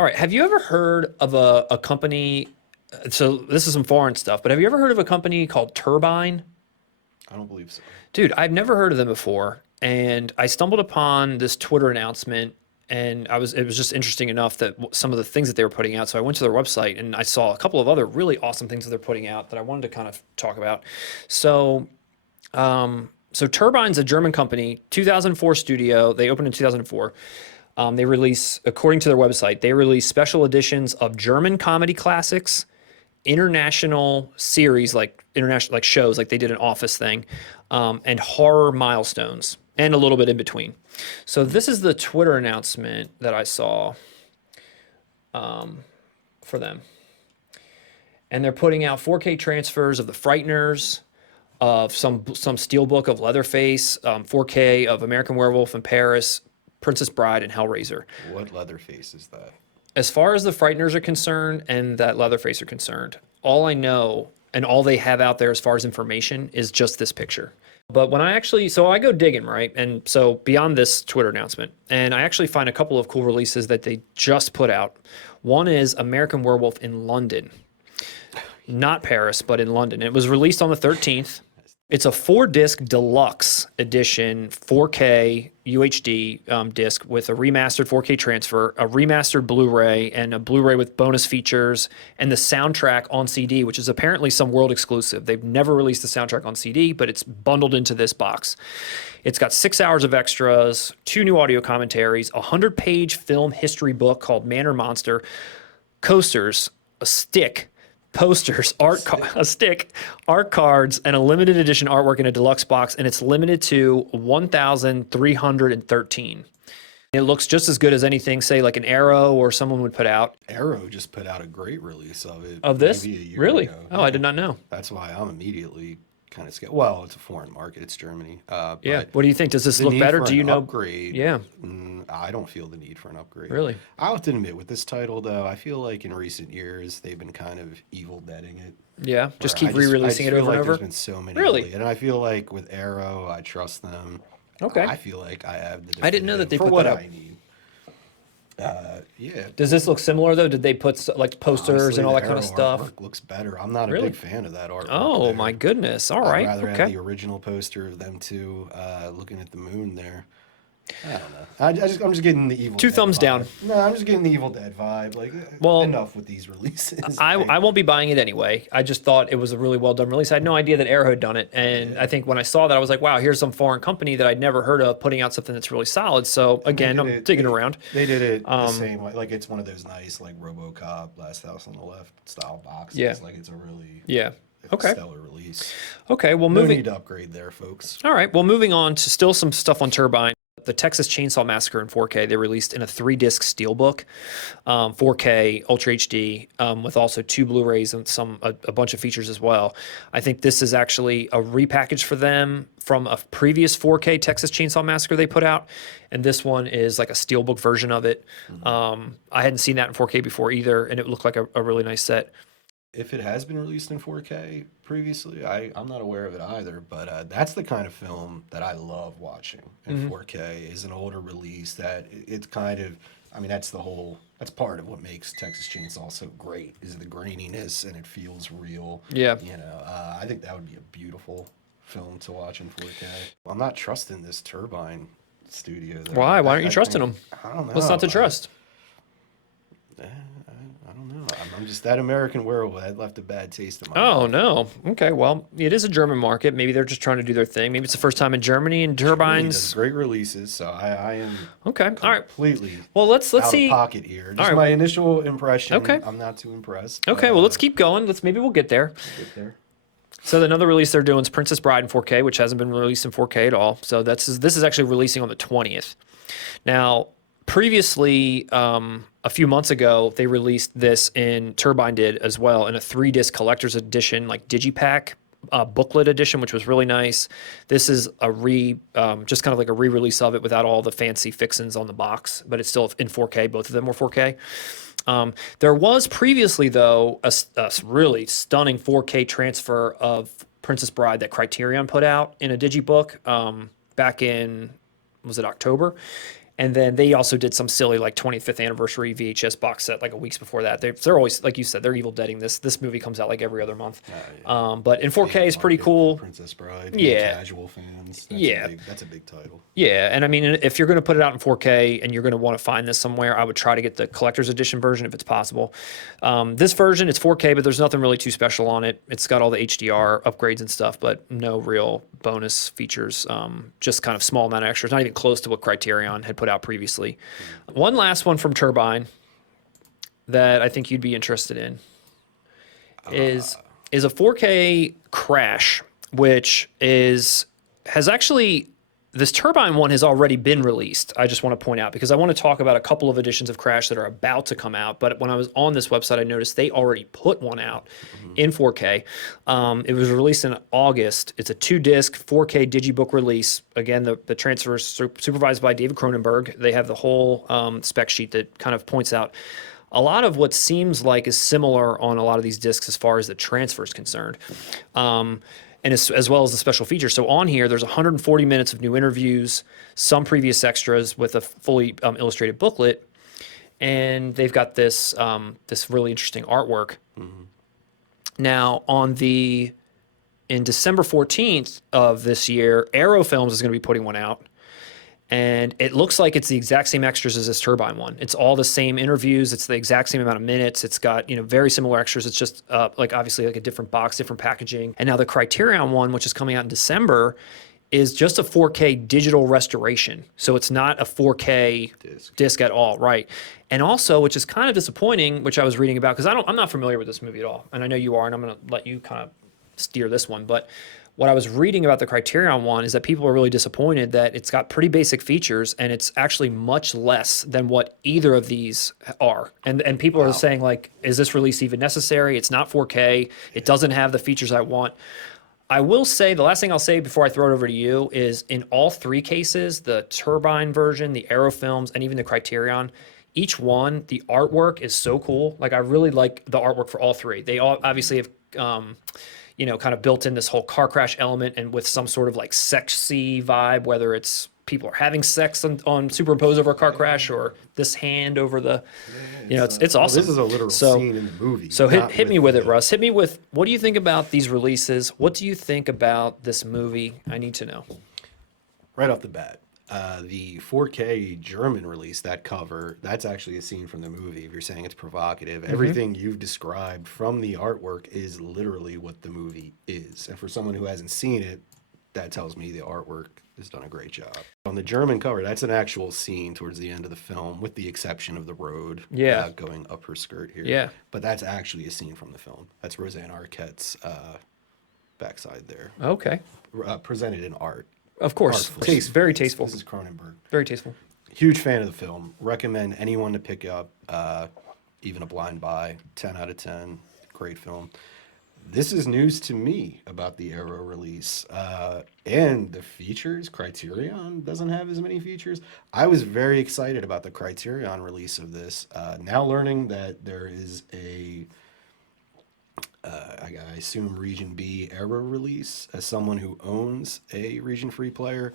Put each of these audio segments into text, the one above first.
All right. Have you ever heard of a company? So this is some foreign stuff, but have you ever heard of a company called Turbine? I don't believe so. Dude, I've never heard of them before, and I stumbled upon this Twitter announcement, and it was just interesting enough that some of the things that they were putting out. So I went to their website and I saw a couple of other really awesome things that they're putting out that I wanted to kind of talk about. So, so Turbine's a German company, 2004 studio. They opened in 2004. They release, according to their website, they release special editions of German comedy classics, international series like international like shows like they did an Office thing, and horror milestones, and a little bit in between. So this is the Twitter announcement that I saw for them, and they're putting out 4K transfers of The Frighteners, of some Steelbook of Leatherface, 4K of American Werewolf in Paris, Princess Bride, and Hellraiser. What Leatherface is that? As far as the Frighteners are concerned and that Leatherface are concerned, all I know and all they have out there as far as information is just this picture. But when I actually, so I go digging, right? And so beyond this Twitter announcement, and I actually find a couple of cool releases that they just put out. One is American Werewolf in London, not Paris, but in London. It was released on the 13th. It's a 4-disc deluxe edition, 4K UHD disc with a remastered 4K transfer, a remastered Blu-ray, and a Blu-ray with bonus features, and the soundtrack on CD, which is apparently some world exclusive. They've never released the soundtrack on CD, but it's bundled into this box. It's got 6 hours of extras, 2 new audio commentaries, a 100-page film history book called Man or Monster, coasters, a stick, posters, a stick, art cards, and a limited edition artwork in a deluxe box, and it's limited to 1,313. It looks just as good as anything, say, like an Arrow or someone would put out. Arrow just put out a great release of it. Of this? Maybe a year Really? ago. Oh, I did not know. That's why I'm immediately kind of scared. Well, it's a foreign market. It's Germany. Yeah. But What do you think? Does this the look need better? for Do an you know? upgrade? Yeah. I don't feel the need for an upgrade. Really? I have to admit, with this title, though, I feel like in recent years they've been kind of evil deading it. Yeah. Just Where keep I re-releasing it feel over like and over? There's been so many Really? lately. And I feel like with Arrow, I trust them. Okay. I feel like I have the I didn't know that they definitive put for that what up. I need. Yeah. Does this look similar, though? Did they put like posters Honestly, and all the that kind of Arrow stuff? artwork looks better. I'm not a Really? big fan of that artwork. Oh, there. my goodness. All I'd right. rather have Okay. the original poster of them two looking at the moon there. I don't know. I'm just getting the Evil Two Dead thumbs vibe. down. No, I'm just getting the Evil Dead vibe. Like, Well, enough with these releases. I won't be buying it anyway. I just thought it was a really well done release. I had no idea that Arrow had done it, and I think when I saw that, I was like, "Wow, here's some foreign company that I'd never heard of putting out something that's really solid." So again, I'm digging around. They did it the same way. Like, it's one of those nice, like, RoboCop, Last House on the Left style boxes. Yeah. Like, it's a really Yeah. Okay. stellar release. Okay. Well, No moving. need to upgrade there, folks. All right. Well, moving on to still some stuff on Turbine. The Texas Chainsaw Massacre in 4K. They released in a 3-disc Steelbook, 4K Ultra HD, with also 2 Blu-rays and a bunch of features as well. I think this is actually a repackage for them from a previous 4K Texas Chainsaw Massacre they put out, and this one is like a Steelbook version of it. I hadn't seen that in 4K before either, and it looked like a really nice set. If it has been released in 4K previously, I'm not aware of it either, but that's the kind of film that I love watching in 4K, is an older release that it's kind of, I mean, that's part of what makes Texas Chainsaw so great, is the graininess, and it feels real. Yeah. You know, I think that would be a beautiful film to watch in 4K. I'm not trusting this Turbine studio, though. Why? Why aren't you I trusting think- them? I don't know. What's not to trust? I don't know. I'm just that American Werewolf that left a bad taste in my Oh mouth. no. Okay. Well, it is a German market. Maybe they're just trying to do their thing. Maybe it's the first time in Germany and He does Turbines. great releases, so I am Okay. All right. completely Well, let's out see. of pocket here. Just right. my initial impression. Okay. I'm not too impressed. Okay. Well, let's keep going. Maybe we'll get there. get there. So another release they're doing is Princess Bride in 4K, which hasn't been released in 4K at all. So this is actually releasing on the 20th. Now, previously, a few months ago, they released this in Turbine did as well in a 3-disc collector's edition, like Digipack booklet edition, which was really nice. This is just kind of like a re-release of it without all the fancy fixins on the box, but it's still in 4K. Both of them were 4K. There was previously, though, a really stunning 4K transfer of Princess Bride that Criterion put out in a Digibook back in, was it October? And then they also did some silly like 25th anniversary VHS box set like a weeks before that. They're always, like you said, they're evil deading this. This movie comes out like every other month. But in 4K is pretty cool. Princess Bride. Yeah. Casual fans. That's a big title. Yeah, and I mean, if you're going to put it out in 4K and you're going to want to find this somewhere, I would try to get the collector's edition version if it's possible. This version, it's 4K, but there's nothing really too special on it. It's got all the HDR upgrades and stuff, but no real bonus features. Just kind of small amount of extras, not even close to what Criterion had put out previously. One last one from Turbine that I think you'd be interested in is a 4K Crash, which has actually... This Turbine one has already been released. I just want to point out because I want to talk about a couple of editions of Crash that are about to come out. But when I was on this website, I noticed they already put one out in 4K. It was released in August. It's a 2-disc 4K Digibook release. Again, the transfer is supervised by David Cronenberg. They have the whole spec sheet that kind of points out a lot of what seems like is similar on a lot of these discs as far as the transfer is concerned. And as well as the special features. So on here, there's 140 minutes of new interviews, some previous extras with a fully illustrated booklet, and they've got this this really interesting artwork. Now, in December 14th of this year, Arrow Films is going to be putting one out. And it looks like it's the exact same extras as this Turbine one. It's all the same interviews. It's the exact same amount of minutes. It's got, very similar extras. It's just like obviously like a different box, different packaging. And now the Criterion one, which is coming out in December, is just a 4K digital restoration. So it's not a 4K disc at all, right? And also, which is kind of disappointing, which I was reading about, because I'm not familiar with this movie at all. And I know you are, and I'm going to let you kind of steer this one. But what I was reading about the Criterion one is that people are really disappointed that it's got pretty basic features and it's actually much less than what either of these are. And people are saying like, is this release even necessary? It's not 4K. It doesn't have the features I want. I will say, the last thing I'll say before I throw it over to you is in all three cases, the Turbine version, the Arrow Films, and even the Criterion, each one, the artwork is so cool. Like I really like the artwork for all three. They all obviously have, kind of built in this whole car crash element and with some sort of like sexy vibe, whether it's people are having sex on superimposed over a car crash or this hand over the, it's awesome. This is a literal scene in the movie. So hit me with it, Russ. Hit me with, what do you think about these releases? What do you think about this movie? I need to know. Right off the bat, the 4K German release, that cover, that's actually a scene from the movie. If you're saying it's provocative, everything you've described from the artwork is literally what the movie is. And for someone who hasn't seen it, that tells me the artwork has done a great job. On the German cover, that's an actual scene towards the end of the film, with the exception of the road going up her skirt here. Yeah. But that's actually a scene from the film. That's Roseanne Arquette's backside there. Okay. Presented in art. Of course. Very tasteful. This is Cronenberg. Very tasteful. Huge fan of the film. Recommend anyone to pick up, even a blind buy. 10 out of 10. Great film. This is news to me about the Arrow release. And the features, Criterion doesn't have as many features. I was very excited about the Criterion release of this. Now learning that there is I assume Region B Arrow release, as someone who owns a Region Free player,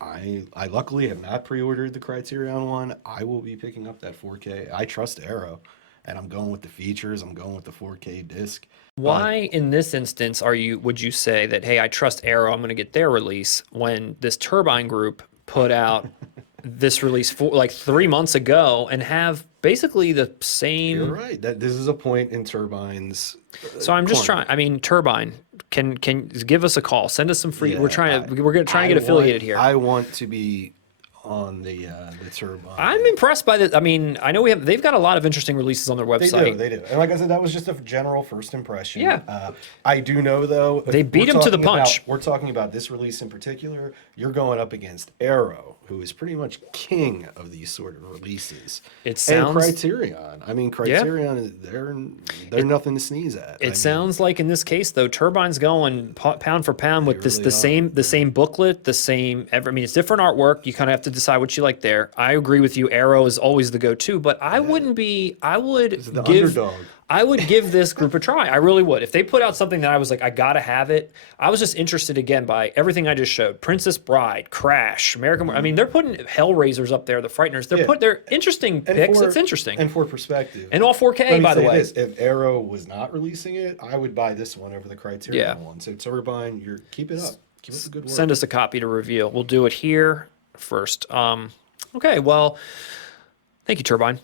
I luckily have not pre-ordered the Criterion one. I will be picking up that 4K. I trust Arrow, and I'm going with the features. I'm going with the 4K disc. Why, in this instance, would you say that, hey, I trust Arrow, I'm going to get their release, when this Turbine group put out this release like 3 months ago and have basically the same? You're right. This is a point in Turbine's. So I'm just trying. I mean, Turbine can give us a call. Send us some free. We're trying to get affiliated here. I want to be on the Turbine. I'm impressed by the. I mean, I know they've got a lot of interesting releases on their website. They do. And like I said, that was just a general first impression. Yeah. I do know though. They beat him to the punch. We're talking about this release in particular. You're going up against Arrow, who is pretty much king of these sort of releases. It sounds. And Criterion. I mean, Criterion is they're nothing to sneeze at. It sounds like in this case though, Turbine's going pound for pound with the same booklet, the same. I mean, it's different artwork. You kind of have to decide what you like there. I agree with you. Arrow is always the go-to, but I wouldn't be. I would the give. Underdog. I would give this group a try. I really would. If they put out something that I was like, I gotta have it. I was just interested again by everything I just showed. Princess Bride, Crash, American. I mean, they're putting Hellraisers up there, the Frighteners. They're interesting picks. It's interesting. And for perspective. And all 4K, by the way. If Arrow was not releasing it, I would buy this one over the Criterion one. So Turbine, keep it up. Keep up the good work. Send us a copy to review. We'll do it here first. Okay, well, thank you, Turbine.